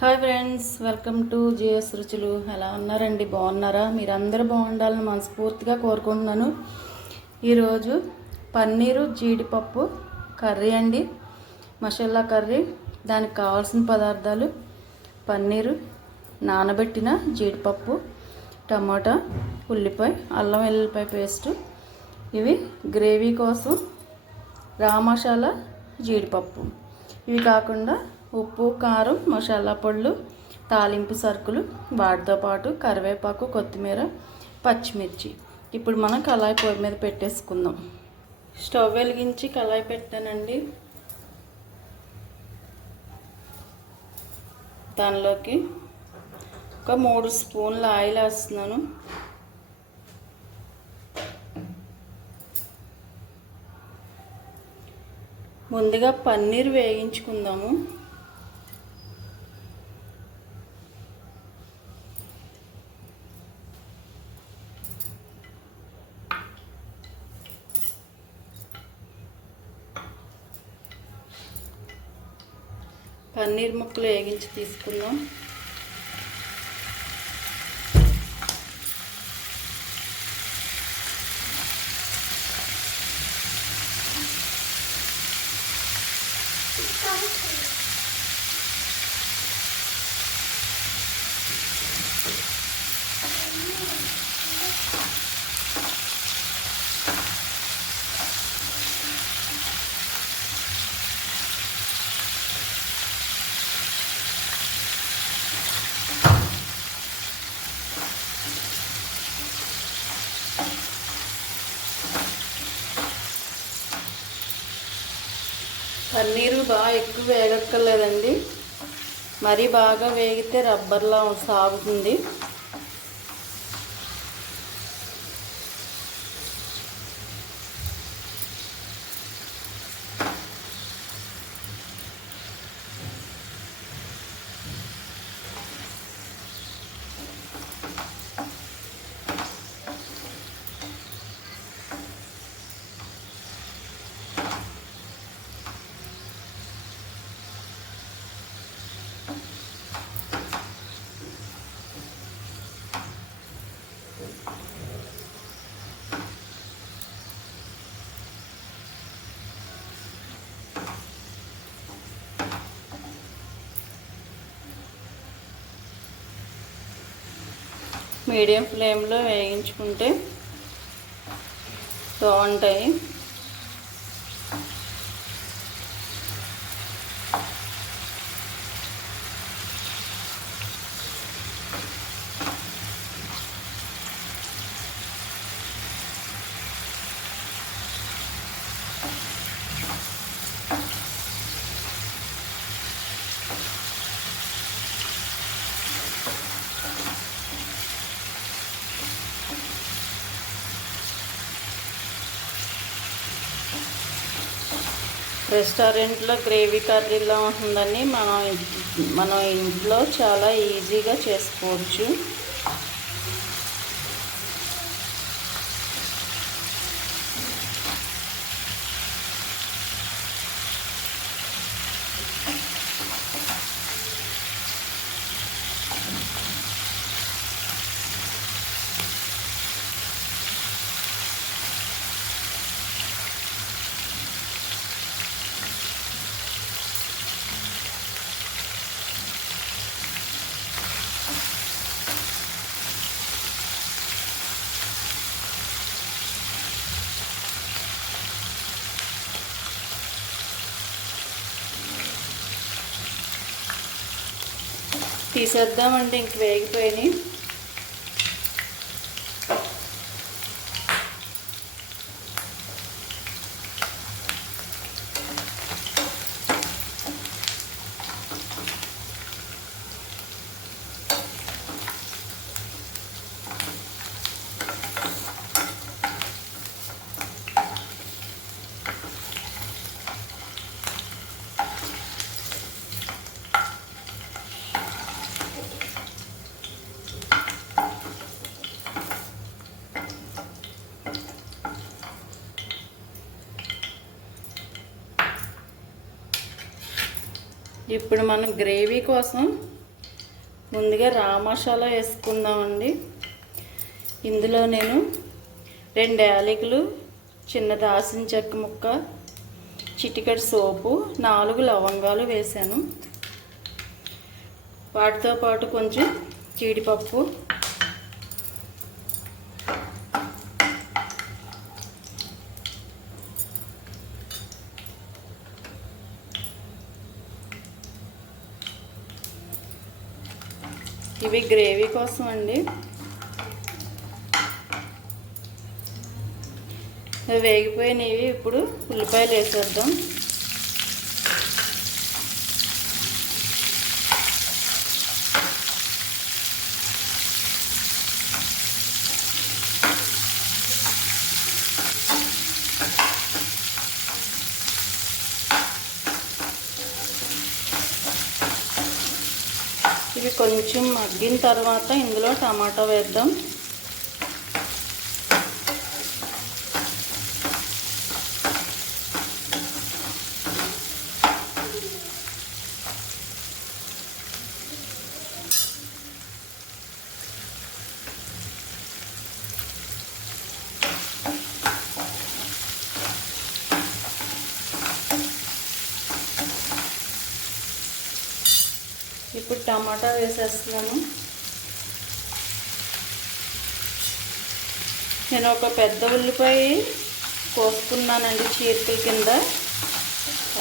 Hi friends, welcome to GS రుచులు. ఎలా ఉన్నారండి? బాగున్నారా? మీరందరూ బాగుండాలని మనస్ఫూర్తిగా కోరుకుంటున్నాను. ఈరోజు పన్నీరు జీడిపప్పు కర్రీ అండి, మసాలా కర్రీ. దానికి కావాల్సిన పదార్థాలు: పన్నీరు, నానబెట్టిన జీడిపప్పు, టమాటా, ఉల్లిపాయ, అల్లం వెల్లుల్లిపాయ పేస్టు. ఇవి గ్రేవీ కోసం రా మసాలా జీడిపప్పు. ఇవి కాకుండా ఉప్పు, కారం, మసాలా పొడులు, తాలింపు సరుకులు, వాటితో పాటు కరివేపాకు, కొత్తిమీర, పచ్చిమిర్చి. ఇప్పుడు మనం కళాయి పొయ్యి మీద పెట్టేసుకుందాం. స్టవ్ వెలిగించి కళాయి పెట్టానండి. దానిలోకి ఒక 3 స్పూన్ల ఆయిల్ వేస్తున్నాను. ముందుగా పన్నీర్ వేయించుకుందాము. పన్నీర్ ముక్కలు వేగించి తీసుకుందాం. పన్నీరు బాగా ఎక్కువ వేగక్కర్లేదండి, మరీ బాగా వేగితే రబ్బర్లా సాగుతుంది. మీడియం ఫ్లేమ్లో వేయించుకుంటే బాగుంటాయి. రెస్టారెంట్లో గ్రేవీ కర్రీలా ఉంటుందని మనం ఇంట్లో చాలా ఈజీగా చేసుకోవచ్చు. తీసేద్దామండి, ఇంక వేగిపోయినాయి. ఇప్పుడు మనం గ్రేవీ కోసం ముందుగా రా మసాలా వేసుకుందామండి. ఇందులో నేను 2 యాలకులు, చిన్న దాల్చిన చెక్క ముక్క, చిటికెడు సోపు, 4 లవంగాలు వేసాను. వాటితో పాటు కొంచెం జీడిపప్పు, ఇవి గ్రేవీ కోసం అండి. వేగిపోయినవి. ఇప్పుడు ఉల్లిపాయలు వేసేద్దాం. ఇవి కొంచెం మగ్గిన తర్వాత ఇందులో టమాటా వేద్దాం. ఇప్పుడు టమాటా వేసేస్తున్నాను. నేను ఒక పెద్ద ఉల్లిపాయ కోసుకున్నానండి చీరికల కింద.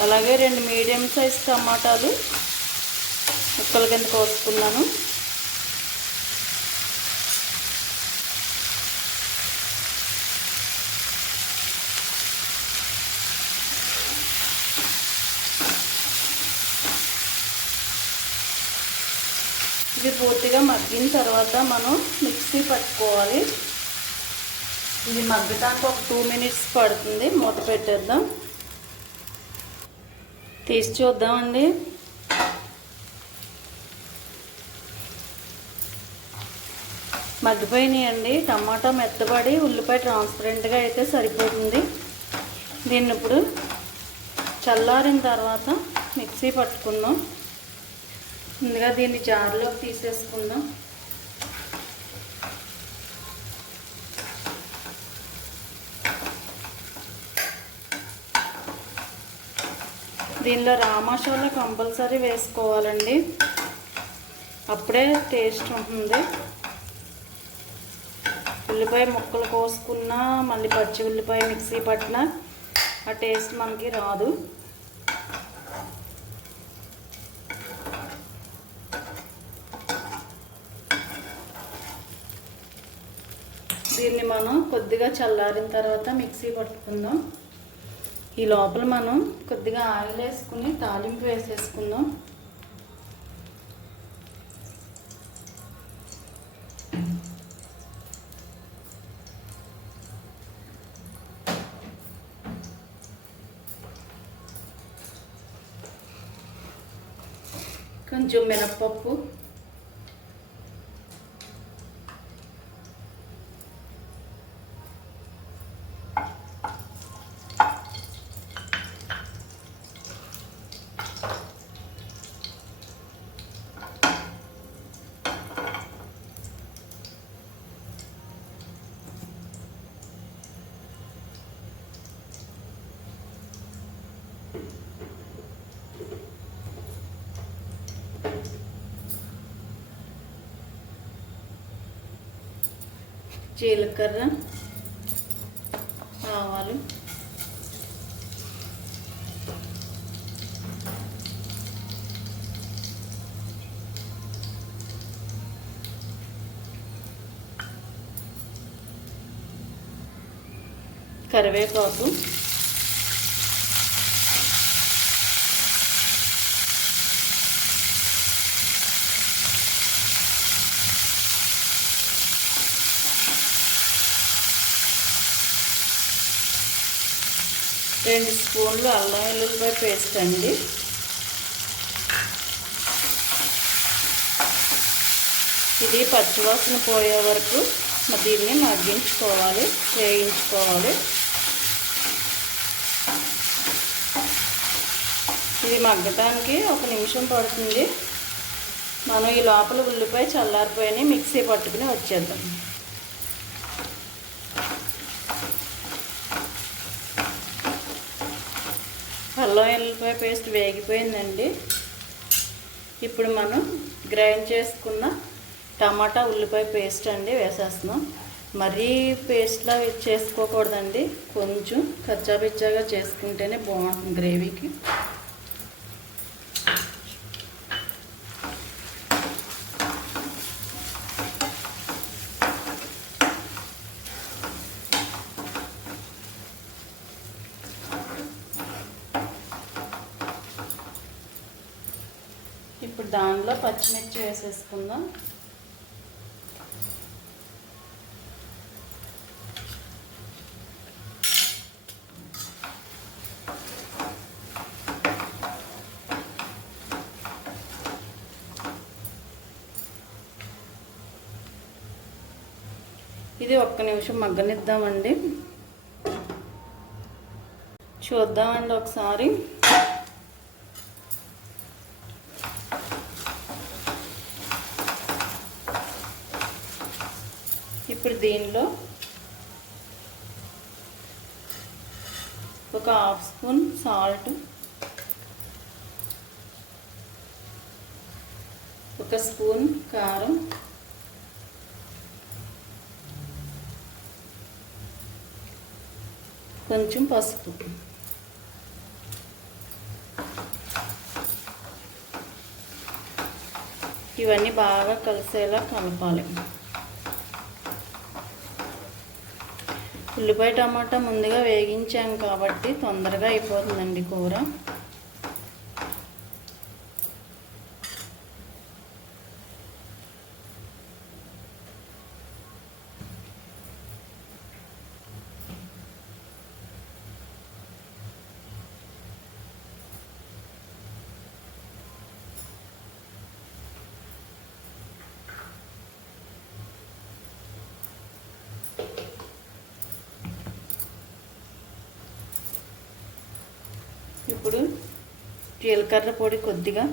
అలాగే 2 మీడియం సైజ్ టమాటాలు ముక్కల కింద కోసుకున్నాను. ఇది పూర్తిగా మగ్గిన తర్వాత మనం మిక్సీ పట్టుకోవాలి. ఇది మగ్గటానికి ఒక 2 మినిట్స్ పడుతుంది. మూత పెట్టేద్దాం. తీసి చూద్దామండి. మగ్గిపోయినాయండి. టమాటా మెత్తబడి ఉల్లిపాయ ట్రాన్స్పరెంట్గా అయితే సరిపోతుంది. దీన్ని ఇప్పుడు చల్లారిన తర్వాత మిక్సీ పట్టుకుందాం. ముందుగా దీన్ని జార్లోకి తీసేసుకుందాం. దీనిలో రా మసాలా కంపల్సరీ వేసుకోవాలండి, అప్పుడే టేస్ట్ ఉంటుంది. ఉల్లిపాయ ముక్కలు కోసుకున్నా మళ్ళీ పచ్చి ఉల్లిపాయ మిక్సీ పట్టినా ఆ టేస్ట్ మనకి రాదు. దీన్ని మనం కొద్దిగా చల్లారిన తర్వాత మిక్సీ పట్టుకుందాం. ఈ లోపల మనం కొద్దిగా ఆయిల్ వేసుకుని తాలింపు వేసేసుకుందాం. కొంచెం మినప్పప్పు, జీలకర్ర, ఆవాలు, కరివేపాకు, రెండు స్పూన్లు అల్లం వెల్లుల్లిపాయ పేస్ట్ అండి. ఇది పచ్చివాసన పోయే వరకు దీన్ని మగ్గించుకోవాలి, వేయించుకోవాలి. ఇది మగ్గటానికి 1 నిమిషం పడుతుంది. మనం ఈ లోపల ఉల్లిపాయ చల్లారిపోయి మిక్సీ పట్టుకుని వచ్చేద్దాం. అల్లం ఎల్లిపాయ పేస్ట్ వేగిపోయిందండి. ఇప్పుడు మనం గ్రైండ్ చేసుకున్న టమాటా ఉల్లిపాయ పేస్ట్ అండి వేసేస్తున్నాం. మరీ పేస్ట్లా చేసుకోకూడదండి, కొంచెం కచ్చాపిచ్చాగా చేసుకుంటేనే బాగుంటుంది గ్రేవీకి. ఇప్పుడు దానిలో పచ్చిమిర్చి వేసేసుకుందాం. ఇది ఒక్క నిమిషం మగ్గనిద్దామండి. చూద్దామండి ఒకసారి. ఇప్పుడు దీనిలో ఒక హాఫ్ స్పూన్ సాల్ట్, ఒక స్పూన్ కారం, కొంచెం పసుపు, ఇవన్నీ బాగా కలిసేలా కలపాలి. ఉల్లిపాయ టమాటా ముందుగా వేగించాం కాబట్టి తొందరగా అయిపోతుందండి కూర. ఇప్పుడు జీలకర్ర పొడి కొద్దిగా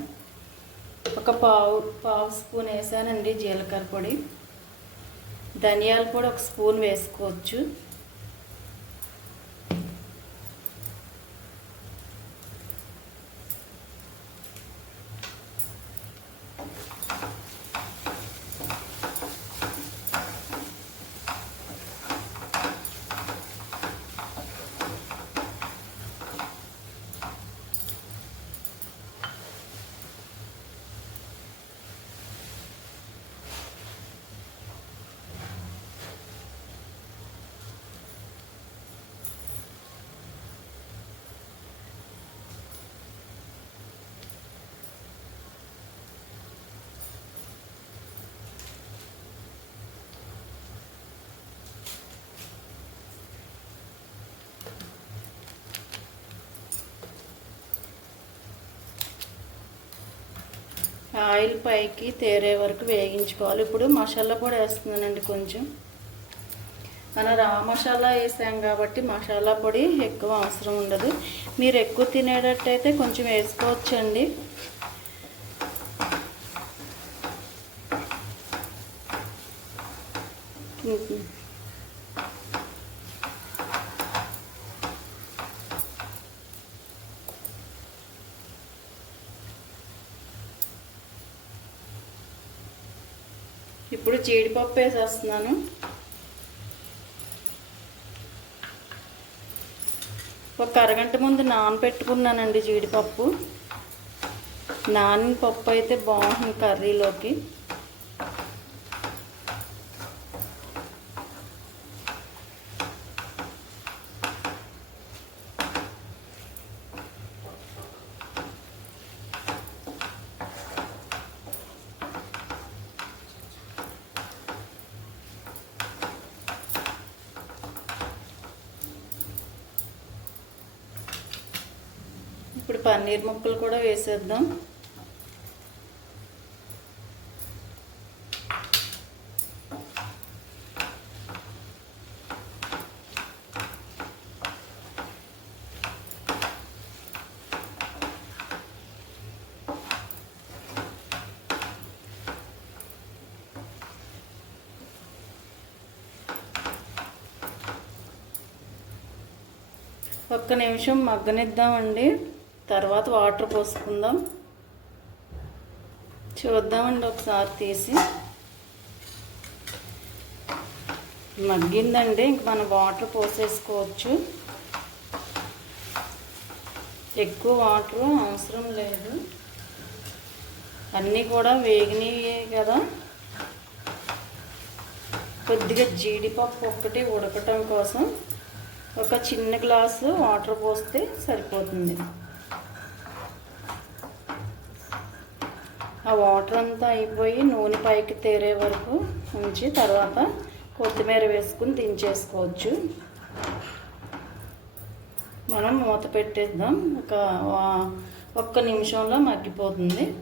ఒక పావు స్పూన్ వేసానండి జీలకర్ర పొడి. ధనియాల పొడి ఒక స్పూన్ వేసుకోవచ్చు. ఆయిల్ పైకి తేరే వరకు వేగించుకోవాలి. ఇప్పుడు మసాలా పొడి వేస్తున్నానండి కొంచెం. మనం రా మసాలా వేసాం కాబట్టి మసాలా పొడి ఎక్కువ అవసరం ఉండదు. మీరు ఎక్కువ తినేటట్టయితే కొంచెం వేసుకోవచ్చండి. ఇప్పుడు జీడిపప్పు వేసేస్తున్నాను. ఒక అరగంట ముందు నానబెట్టుకున్నానండి జీడిపప్పు. నానిన పప్పు అయితే బాగుంటుంది కర్రీలోకి. ఇప్పుడు పన్నీర్ ముక్కలు కూడా వేసేద్దాం. ఒక్క నిమిషం మగ్గనిద్దామండి. తర్వాత వాటర్ పోసుకుందాం. చూద్దామండి ఒకసారి తీసి. మగ్గిందండి. ఇంక మనం వాటర్ పోసేసుకోవచ్చు. ఎక్కువ వాటర్ అవసరం లేదు. అన్నీ కూడా వేగినవి కదా. కొద్దిగా జీడిపప్పు ఒక్కటి ఉడకటం కోసం ఒక చిన్న గ్లాసు వాటర్ పోస్తే సరిపోతుంది. ఆ వాటర్ అంతా అయిపోయి నూనె పైకి తేరే వరకు ఉంచి తర్వాత కొత్తిమీర వేసుకుని దించేసుకోవచ్చు. మనం మూత పెట్టేద్దాం. ఒక్క నిమిషంలో మగ్గిపోతుంది.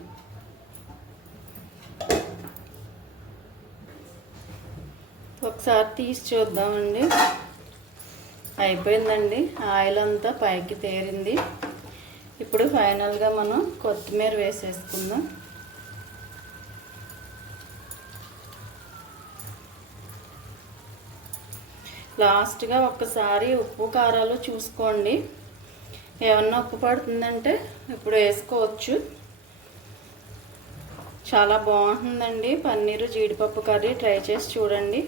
ఒకసారి తీసి చూద్దామండి. అయిపోయిందండి. ఆయిల్ అంతా పైకి తేరింది. ఇప్పుడు ఫైనల్గా మనం కొత్తిమీర వేసేసుకుందాం. లాస్ట్గా ఒక్కసారి ఉప్పు కారాలు చూసుకోండి. ఏమన్నా ఉప్పు పడుతుందంటే ఇప్పుడు వేసుకోవచ్చు. చాలా బాగుంటుందండి పన్నీరు జీడిపప్పు కర్రీ. ట్రై చేసి చూడండి.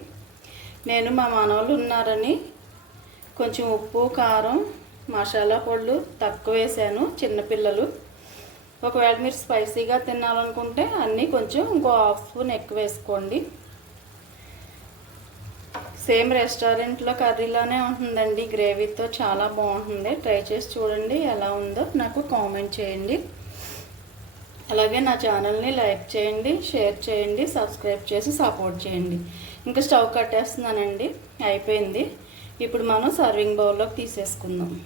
నేను మా మనవలు ఉన్నారని కొంచెం ఉప్పు కారం మసాలా పొడులు తక్కువ వేసాను. చిన్నపిల్లలు ఒకవేళ మీరు స్పైసీగా తినాలనుకుంటే అన్నీ కొంచెం ఇంకో హాఫ్ స్పూన్ ఎక్కువ వేసుకోండి. సేమ్ రెస్టారెంట్లో కర్రీలానే ఉంటుందండి. గ్రేవీతో చాలా బాగుంటుంది. ట్రై చేసి చూడండి. ఎలా ఉందో నాకు కామెంట్ చేయండి. అలాగే నా ఛానల్ని లైక్ చేయండి, షేర్ చేయండి, సబ్స్క్రైబ్ చేసి సపోర్ట్ చేయండి. ఇంకా స్టవ్ కట్టేస్తున్నానండి. అయిపోయింది. ఇప్పుడు మనం సర్వింగ్ బౌల్లోకి తీసేసుకుందాం.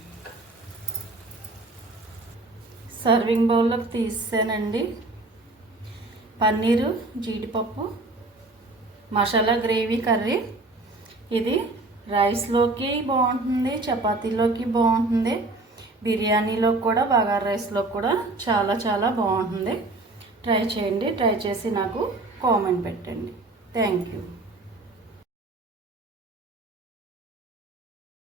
సర్వింగ్ బౌల్లోకి తీసానండి. పన్నీరు జీడిపప్పు మసాలా గ్రేవీ కర్రీ. ఇది రైస్లోకి బాగుంటుంది, చపాతీలోకి బాగుంటుంది, బిర్యానీలో కూడా, బగారా రైస్లో కూడా చాలా చాలా బాగుంటుంది. ట్రై చేయండి. ట్రై చేసి నాకు కామెంట్ పెట్టండి. Thank you.